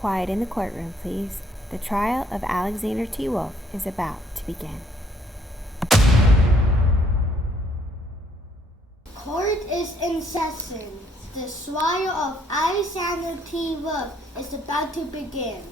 quiet in the courtroom, please. The trial of Alexander T. Wolf is about to begin. Court is in session. The trial of Alexander T. Wolf is about to begin.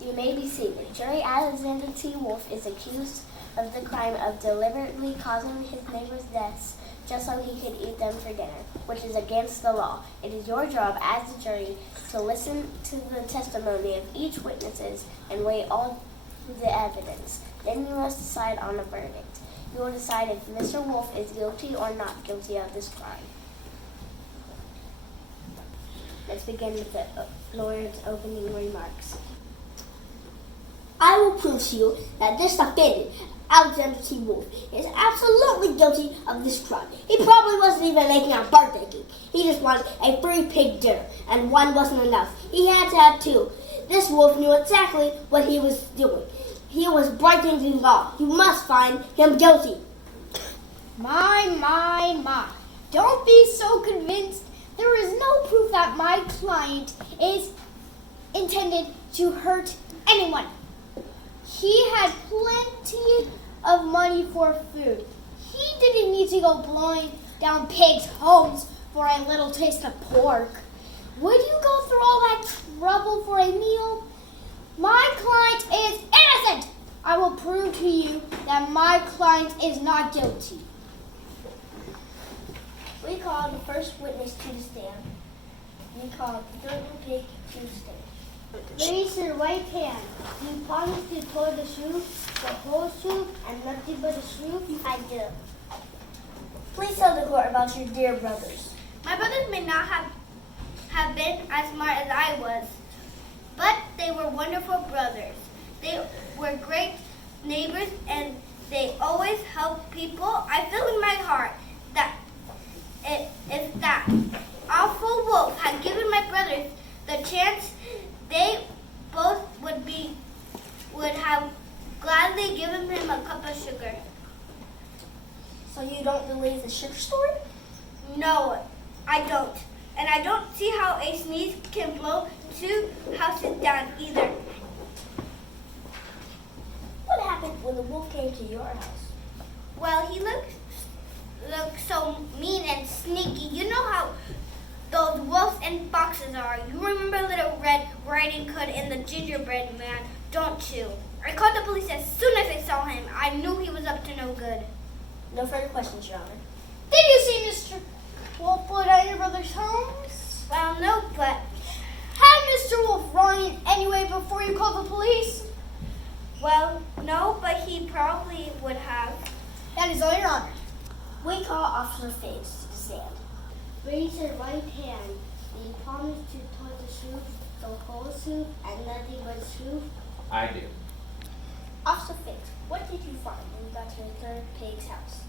You may be seated. Jury Alexander T. Wolf is accused of the crime of deliberately causing his neighbors' deaths just so he could eat them for dinner, which is against the law. It is your job as a jury to listen to the testimony of each witness and weigh all the evidence. Then you must decide on a verdict. You will decide if Mr. Wolf is guilty or not guilty of this crime. Let's begin with the lawyer's opening remarks. I will prove to you that this defendant, Alexander T. Wolf, is absolutely guilty of this crime. He probably wasn't even making a birthday cake. He just wanted a free pig dinner, and one wasn't enough. He had to have two. This Wolf knew exactly what he was doing. He was breaking the law. You must find him guilty. My. Don't be so convinced. There is no proof that my client is intended to hurt anyone. He had plenty of money for food. He didn't need to go blowing down pigs' homes for a little taste of pork. Would you go through all that trouble for a meal? My client is innocent. I will prove to you that my client is not guilty. We call the first witness to the stand. We call the third pig to the stand. Raise your right hand. Do you promise to tell the truth, the whole truth, and nothing but the truth? I do. Please tell the court about your dear brothers. My brothers may not have been as smart as I was, but they were wonderful brothers. They were great neighbors, and they always helped people. I feel in my heart that if that awful wolf had given my brothers the chance, they both would have gladly given him a cup of sugar. So you don't believe the sugar story? No, I don't. And I don't see how a sneeze can blow two houses down either. What happened when the wolf came to your house? Well, he looked so mean and sneaky. You know how those wolves and foxes are. You remember Little Red Riding Hood and the gingerbread man, don't you? I called the police as soon as I saw him. I knew he was up to no good. No further questions, Your Honor. Did you see Mr. Wolf blow down your brother's homes? Well, no, but Had Mr. Wolf run anyway before you called the police? well, no, but he probably would have. That is all, Your Honor. We call Officer Figs to the stand. Raise your right hand. Do you promise to tell the truth, the whole truth, and nothing but the truth? I do. Officer Figs, what did you find when you got to the third pig's house?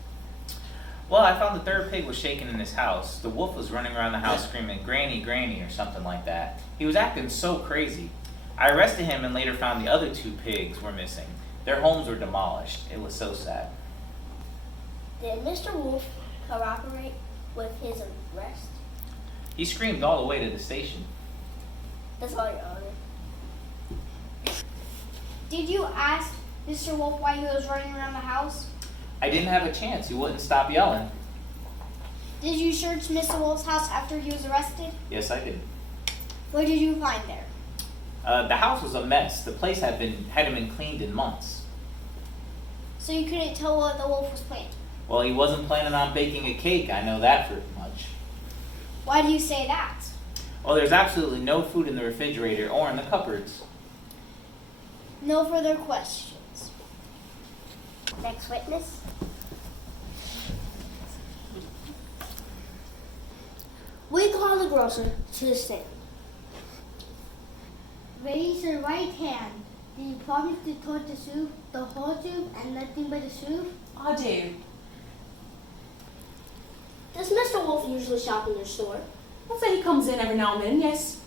Well, I found the third pig was shaking in his house. The wolf was running around the house screaming, "Granny, Granny," or something like that. He was acting so crazy. I arrested him and later found the other two pigs were missing. Their homes were demolished. It was so sad. Did Mr. Wolf cooperate with his arrest? He screamed all the way to the station. That's all, Your Honor. Did you ask Mr. Wolf why he was running around the house? I didn't have a chance. He wouldn't stop yelling. Did you search Mr. Wolf's house after he was arrested? Yes, I did. What did you find there? The house was a mess. The place hadn't been cleaned in months. So you couldn't tell what the wolf was planning. Well, he wasn't planning on baking a cake. I know that for much. Why do you say that? Well, there's absolutely no food in the refrigerator or in the cupboards. No further questions. Next witness. We call the grocer to the stand. Raise your right hand. Do you promise to tell the truth, the whole truth, and nothing but the truth? I do. Does Mr. Wolf usually shop in your store? I'd say he comes in every now and then, yes.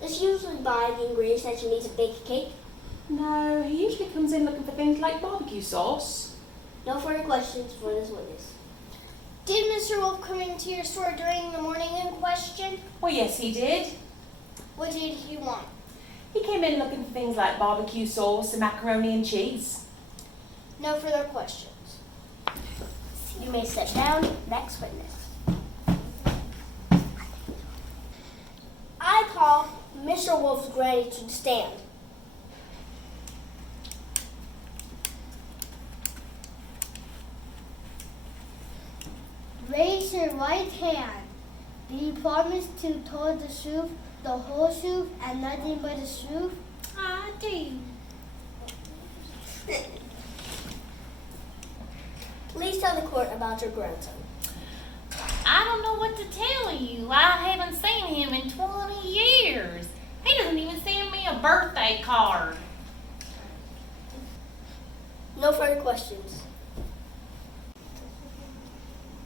Does he usually buy the ingredients that you need to bake a cake? No, he usually comes in looking for things like barbecue sauce. No further questions for this witness. Did Mr. Wolf come into your store during the morning in question? Well, yes, he did. What did he want? He came in looking for things like barbecue sauce and macaroni and cheese. No further questions. You may sit down. Next witness. I call Mr. Wolf's granny to the stand. Raise your right hand. Do you promise to tell the truth, the whole truth, and nothing but the truth? I do. Please tell the court about your grandson. I don't know what to tell you. I haven't seen him in 20 years. He doesn't even send me a birthday card. No further questions.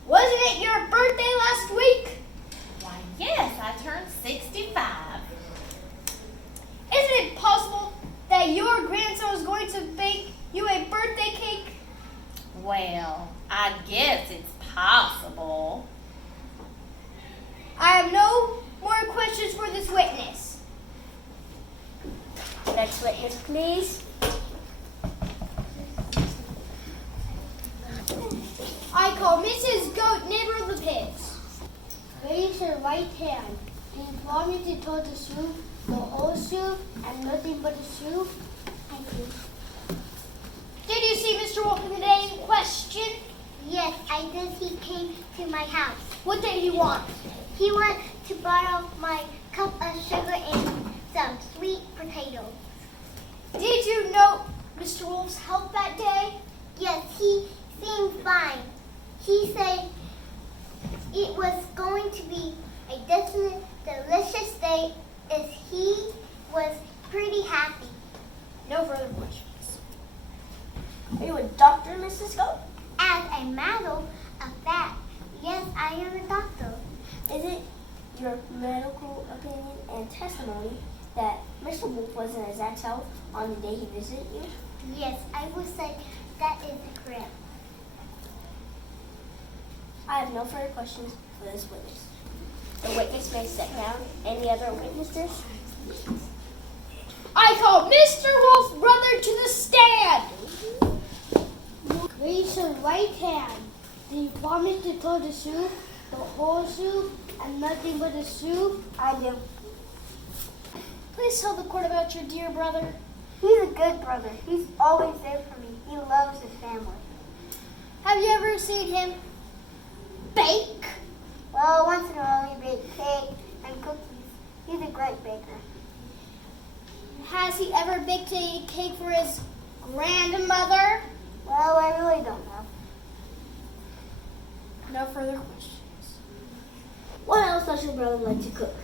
Wasn't it your birthday last week? Why, yes, I turned 65. Isn't it possible that your grandson is going to bake you a birthday cake? Well, I guess it's possible. I have no more questions for this witness. Next witness, please. I call Mrs. Goat, neighbor of the pigs. Raise your right hand. Do you promise to tell the truth, the whole truth, and nothing but the truth? I do. Did you see Mr. Wolf in the day in question? Yes, I did. He came to my house. What did he want? He wanted to borrow my cup of sugar and some sweet potatoes. Did you note Mr. Wolf's health that day? Yes, he seemed fine. He said it was going to be a delicious day as he was pretty happy. No further questions. Are you a doctor, Mrs. Goat? As a matter of fact, yes, I am a doctor. Is it your medical opinion and testimony that Mr. Wolf was in exact health on the day he visited you? Yes, I would say that is correct. I have no further questions for this witness. The witness may sit down. Any other witnesses? I call Mr. Wolf's brother to the stand. Raise your right hand. Do you promise to tell the truth, the whole truth, and nothing but the truth? I do. Please tell the court about your dear brother. He's a good brother. He's always there for me. He loves his family. Have you ever seen him bake? Well, once in a while he bakes cake and cookies. He's a great baker. Has he ever baked a cake for his grandmother? Well, I really don't know. No further questions. What else does your brother like to cook?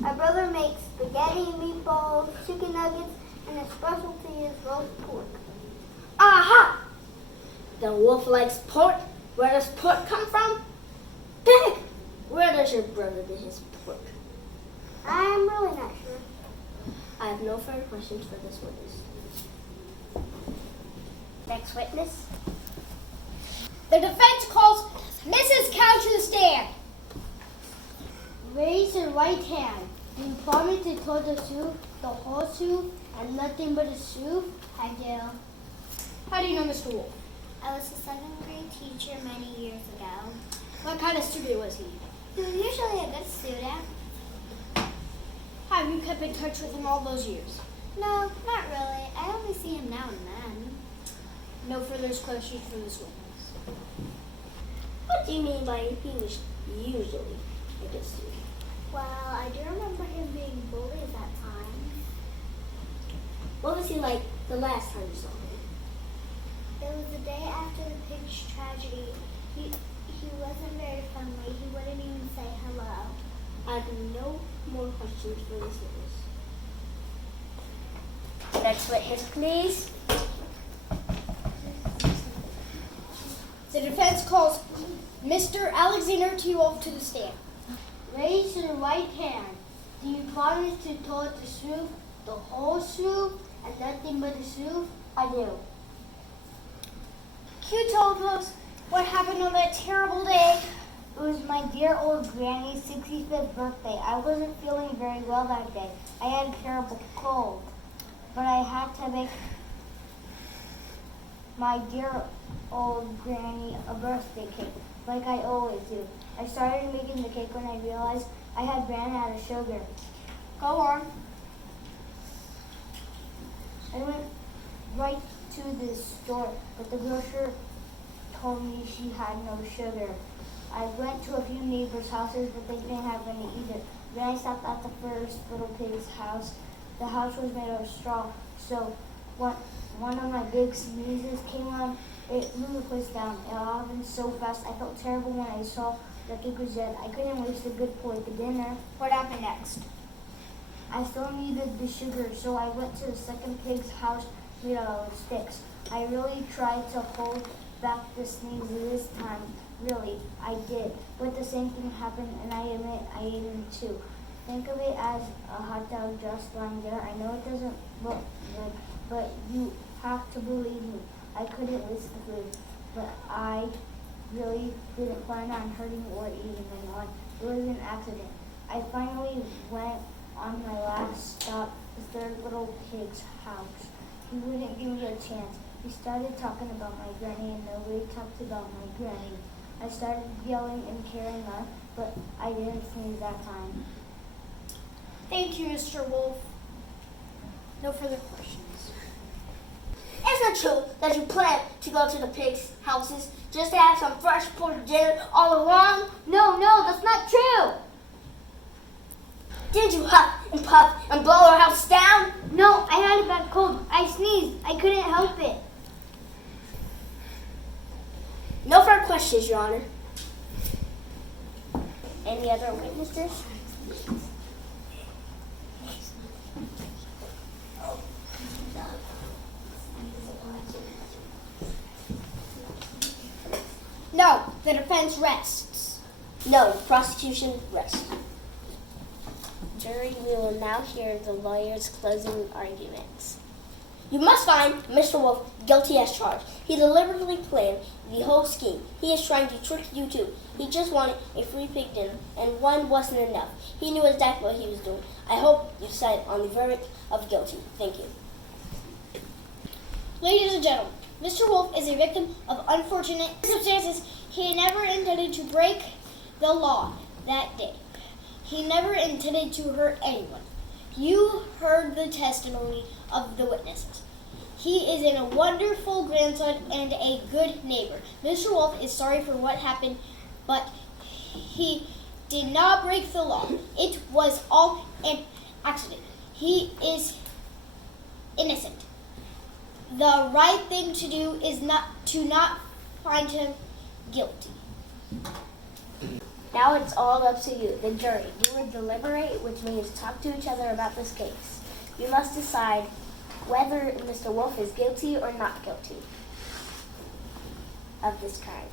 My brother makes spaghetti, meatballs, chicken nuggets, and his specialty is roast pork. Aha! The wolf likes pork. Where does pork come from? Pig! Where does your brother get his pork? I'm really not sure. I have no further questions for this witness. Next witness. The defense calls Mrs. Cow to the stand. Raise your right hand. Do you promise to tell the truth, the whole truth, and nothing but the truth? I do. How do you know Mr. Wolf? I was a 7th grade teacher many years ago. What kind of student was he? He was usually a good student. Have you kept in touch with him all those years? No, not really. I only see him now and then. No further questions for this witness. What do you mean by he was usually a good student? Well, I do remember him being bullied at that time. What was he like the last time you saw him? It was the day after the pig's tragedy. He wasn't very friendly. He wouldn't even say hello. I have no more questions for this witness. Next witness, please. The defense calls Mr. Alexander T. Wolf to the stand. Raise your right hand. Do you promise to tell the truth, the whole truth, and nothing but the truth? I do. Can you tell us what happened on that terrible day? It was my dear old granny's 65th birthday. I wasn't feeling very well that day. I had a terrible cold. But I had to make my dear old granny a birthday cake, like I always do. I started making the cake when I realized I had ran out of sugar. Go on. I went right to the store, but the grocer told me she had no sugar. I went to a few neighbors' houses, but they didn't have any either. Then I stopped at the first little pig's house. The house was made of straw, so one of my big sneezes came on. It blew the place down. It all happened so fast. I felt terrible when I saw the cake was dead. I couldn't waste a good pork dinner. What happened next? I still needed the sugar, so I went to the second pig's house made out of sticks. I really tried to hold back the sneeze this time. Really, I did. But the same thing happened, and I admit I ate them too. Think of it as a hot dog just lying there. I know it doesn't look good, but you have to believe me. I couldn't waste the food, but I really didn't plan on hurting or eating anyone. It was an accident. I finally went on my last stop, the third little pig's house. He wouldn't give me a chance. He started talking about my granny, and nobody talked about my granny. I started yelling and carrying on, but I didn't sneeze that time. Thank you, Mr. Wolf. No further questions. Isn't it true that you plan to go to the pigs' houses just to have some fresh pork dinner all along? No, that's not true. Did you huff and puff and blow our house down? No, I had a bad cold. I sneezed. I couldn't help it. No further questions, Your Honor. Any other witnesses? No, the defense rests. No, prosecution rests. Jury, we will now hear the lawyer's closing arguments. You must find Mr. Wolf guilty as charged. He deliberately planned the whole scheme. He is trying to trick you too. He just wanted a free pig dinner, and one wasn't enough. He knew exactly what he was doing. I hope you decide on the verdict of guilty. Thank you. Ladies and gentlemen, Mr. Wolf is a victim of unfortunate circumstances. He never intended to break the law that day. He never intended to hurt anyone. You heard the testimony of the witnesses. He is a wonderful grandson and a good neighbor. Mr. Wolf is sorry for what happened, but he did not break the law. It was all an accident. He is innocent. The right thing to do is not find him guilty. Now it's all up to you, the jury. You will deliberate, which means talk to each other about this case. You must decide whether Mr. Wolf is guilty or not guilty of this crime.